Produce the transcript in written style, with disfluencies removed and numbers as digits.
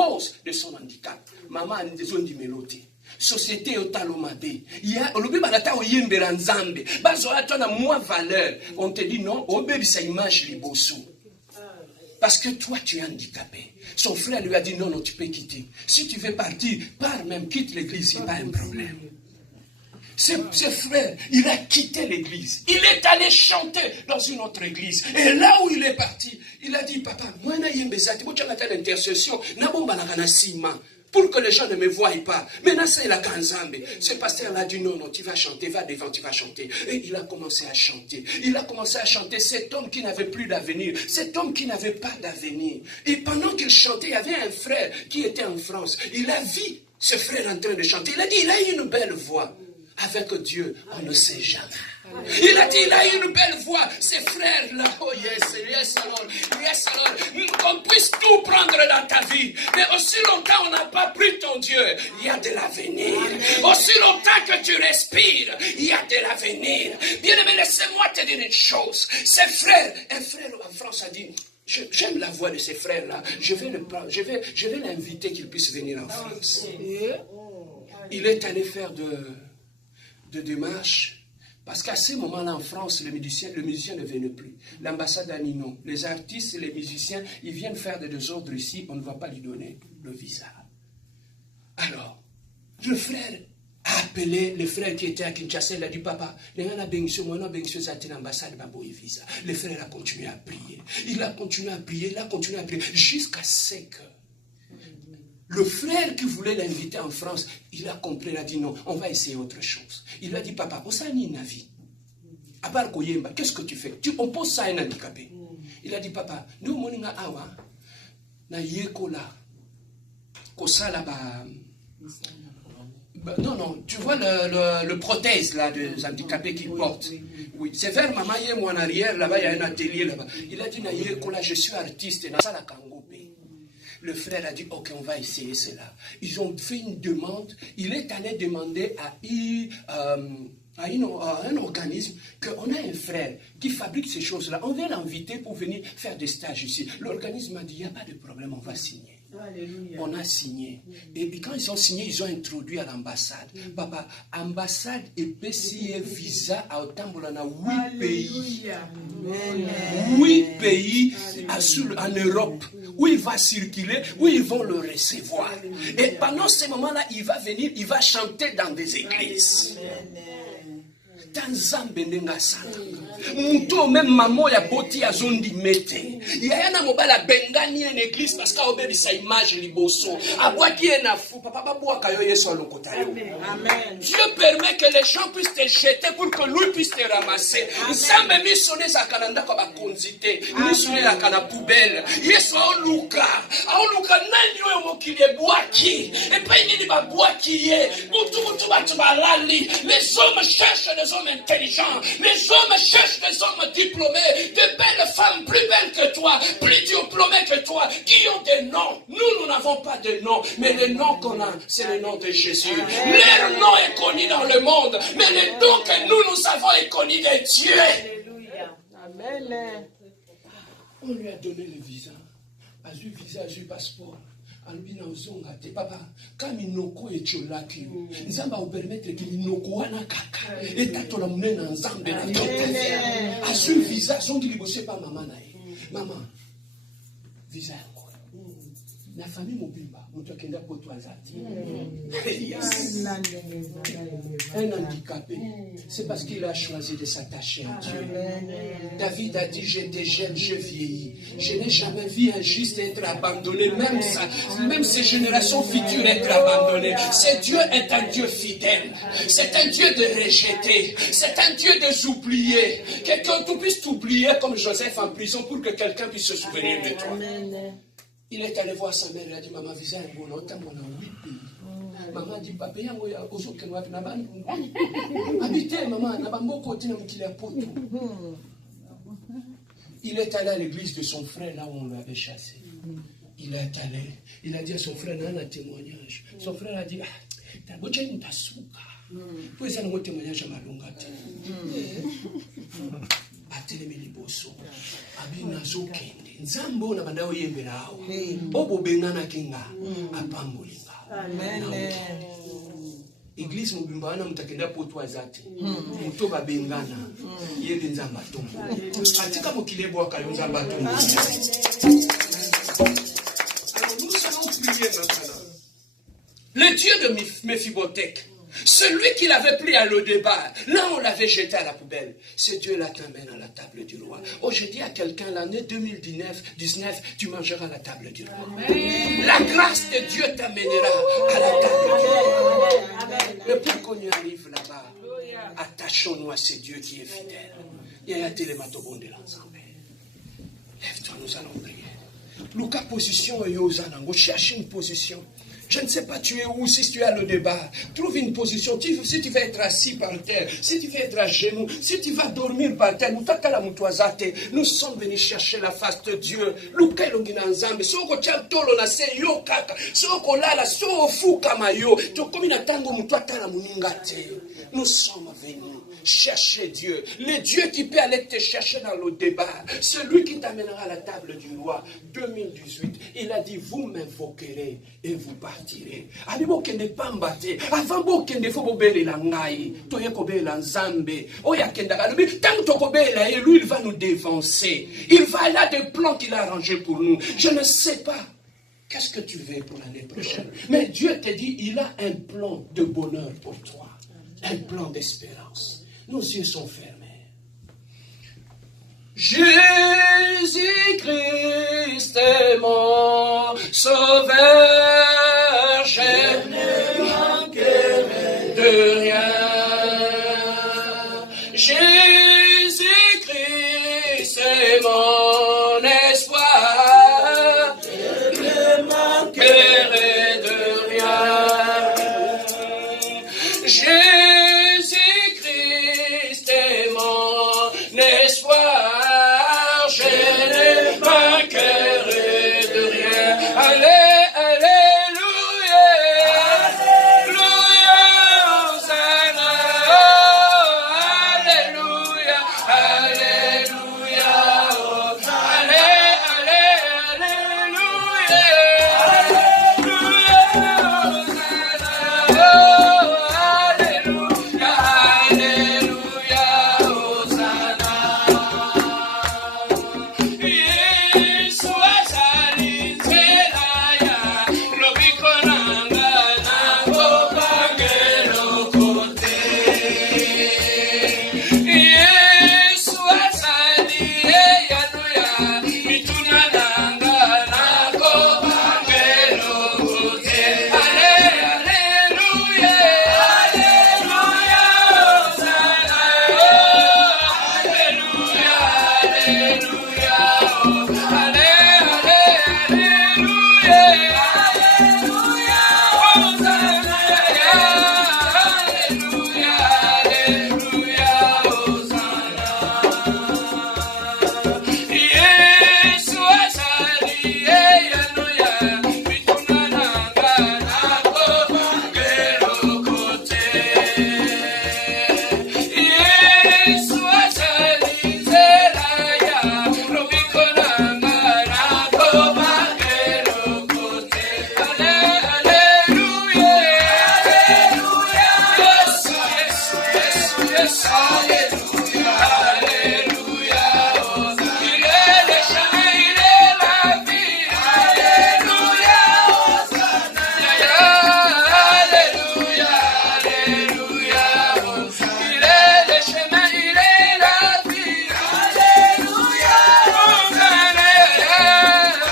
cause de son handicap. Maman a des zones d'imélodie. Société au talomabé. Il y a le balata au yembera nzambe. Bazola tona moins valeur. On te dit non, au bébé sa image libosu. Parce que toi tu es handicapé. Son frère lui a dit non, non, tu peux quitter. Si tu veux partir, pars même, quitte l'église, il n'y a pas un problème. Ce frère, il a quitté l'église. Il est allé chanter dans une autre église. Et là où il est parti, il a dit, papa, moi, je vais l'intercession, pour que les gens ne me voient pas. Maintenant, c'est la Kanzambe. Ce pasteur a dit, non, non, tu vas chanter, va devant, tu vas chanter. Et il a commencé à chanter. Il a commencé à chanter cet homme qui n'avait plus d'avenir, cet homme qui n'avait pas d'avenir. Et pendant qu'il chantait, il y avait un frère qui était en France. Il a vu ce frère en train de chanter. Il a dit, il a une belle voix. Avec Dieu, on ne sait jamais. Il a dit, il a une belle voix. Ces frères-là, oh yes, alors, qu'on puisse tout prendre dans ta vie. Mais aussi longtemps on n'a pas pris ton Dieu, il y a de l'avenir. Aussi longtemps que tu respires, il y a de l'avenir. Bien-aimé, laissez-moi te dire une chose. Ces frères, un frère en France a dit, j'aime la voix de ces frères-là. Je vais l'inviter qu'il puisse venir en France. Il est allé faire de démarches. Parce qu'à ce moment-là, en France, le musicien ne venait plus. L'ambassade a dit non. Les artistes et les musiciens, ils viennent faire des désordres ici, on ne va pas lui donner le visa. Alors, le frère a appelé le frère qui était à Kinshasa, il a dit, papa, l'ambassade visa. Le frère a continué à prier. Il a continué à prier, jusqu'à ce que le frère qui voulait l'inviter en France, il a compris, il a dit non, on va essayer autre chose. Il a dit, papa, on s'en une vie. À part Koyemba, qu'est-ce que tu fais? On pose ça à un handicapé. Il a dit, papa, nous, on a awa, na yekola, kosala ba. Non, tu vois le prothèse là des handicapés qu'ils portent. Oui, c'est vers Maman Yem en arrière, là-bas, il y a un atelier là-bas. Il a dit, na yekola, je suis artiste, na sala kangope. Le frère a dit, ok, on va essayer cela. Ils ont fait une demande. Il est allé demander à un organisme qu'on a un frère qui fabrique ces choses-là. On vient l'inviter pour venir faire des stages ici. L'organisme a dit, il n'y a pas de problème, on va signer. Alléluia. On a signé. Et quand ils ont signé, ils ont introduit à l'ambassade. Papa, ambassade et PCE visa à Otambolana, 8 pays. 8 pays en Europe où il va circuler, où ils vont le recevoir. Et pendant ce moment-là, il va venir, il va chanter dans des églises. Tanzambe nengasala. Muto même maman ya boti ya zondi mete. Yayana mobala bengani en église parce qu'a obéi sa image liboso. Abwaki na fou papa babwa kayo yeso lokota yo. Amen. Dieu permet que les gens puissent te jeter pour que lui puisse te ramasser. Nzambe misone sa kalanda ko ba konzite. Misone la kana poubelle. Yeso oluka. Oluka nani yo mokili bwaki. Et pas ni ba bwaki ye. Mutu batu balali. Les hommes cherchent des hommes intelligents. Les hommes cherchent des hommes diplômés, de belles femmes plus belles que toi, plus diplômées que toi, qui ont des noms. Nous n'avons pas de nom, mais le nom qu'on a, c'est le nom de Jésus. Leur nom est connu dans le monde, mais le nom que nous avons est connu de Dieu. Alléluia. Amen. On lui a donné le visa. Azu visa, azu passeport. Albina uzonga te papa kama inoko echolaki nzamba au permettre que inoko wana kaka etatola munena nzambe na tota asu visa songi libose pa mama na ye mama visa yako na famille mobimba muto kenda poto azati un handicapé c'est parce qu'il a choisi de s'attacher à Dieu. David a dit j'étais jeune, je vieillis, je n'ai jamais vu un juste être abandonné, même ces générations futures être abandonnées. Ce Dieu est un Dieu fidèle, c'est un Dieu de rejeter, c'est un Dieu de oublier, que tu puisses t'oublier comme Joseph en prison pour que quelqu'un puisse se souvenir de toi. Il est allé voir sa mère, il a dit, maman, visa est bon, on a 8 pays. Maman dit, papa, il y a un ozo qui n'a pas habité, maman, n'a pas beaucoup de temps qu'il a potu. Il est allé à l'église de son frère, là où on l'avait chassé. Il est allé, il a dit à son frère, il y a un témoignage. Son frère a dit, t'as beau dire une tasouka. Pour ça, un témoignage à ma longue. atelemi liboso abina zokende nzambo na banda oyembela awa obobengana kinga apambolinga amen. Église mobimba wana mutakenda poto azate muto babengana yeli nzamba tombo atika mokilebo akayo nzamba tombo. Alors nous allons prier maintenant le Dieu de Mephibosheth, celui qui l'avait pris à Lo-Débar, là on l'avait jeté à la poubelle. Ce Dieu-là t'amène à la table du roi. Oh, je dis à quelqu'un, l'année 2019, tu mangeras à la table du roi. Amen. La grâce de Dieu t'amènera à la table du roi. Mais pour qu'on y arrive là-bas, attachons-nous à ce Dieu qui est fidèle. Lève-toi, nous allons prier. Luka position et Yosanango, cherche une position. Je ne sais pas tu es où, si tu es à Lo-Débar. Trouve une position. Si tu vas être assis par terre, si tu vas être à genoux, si tu vas dormir par terre, nous sommes venus chercher la face de Dieu. Nous sommes venus chercher Dieu. Le Dieu qui peut aller te chercher dans Lo-Débar. Celui qui t'amènera à la table du roi. 2018, il a dit, vous m'invoquerez et vous partirez. Avant bokende fo bobelela ngai, toye kobela nzambe. Oya kendaka lobi, tant to kobela et lui il va nous dévancer. Il va aller à des plans qu'il a arrangés pour nous. Je ne sais pas qu'est-ce que tu veux pour l'année prochaine. Mais Dieu te dit, il a un plan de bonheur pour toi. Un plan d'espérance. Nos yeux sont fermés. Jésus-Christ est mon sauveur, je ne manquerai de rien. Jésus-Christ est mon espoir, je ne manquerai de rien. Jésus-Christ est mon espoir, je ne manquerai de rien. Alléluia, Alléluia, Hosanna, Alléluia, Alléluia, Alléluia, Alléluia, il est le chemin.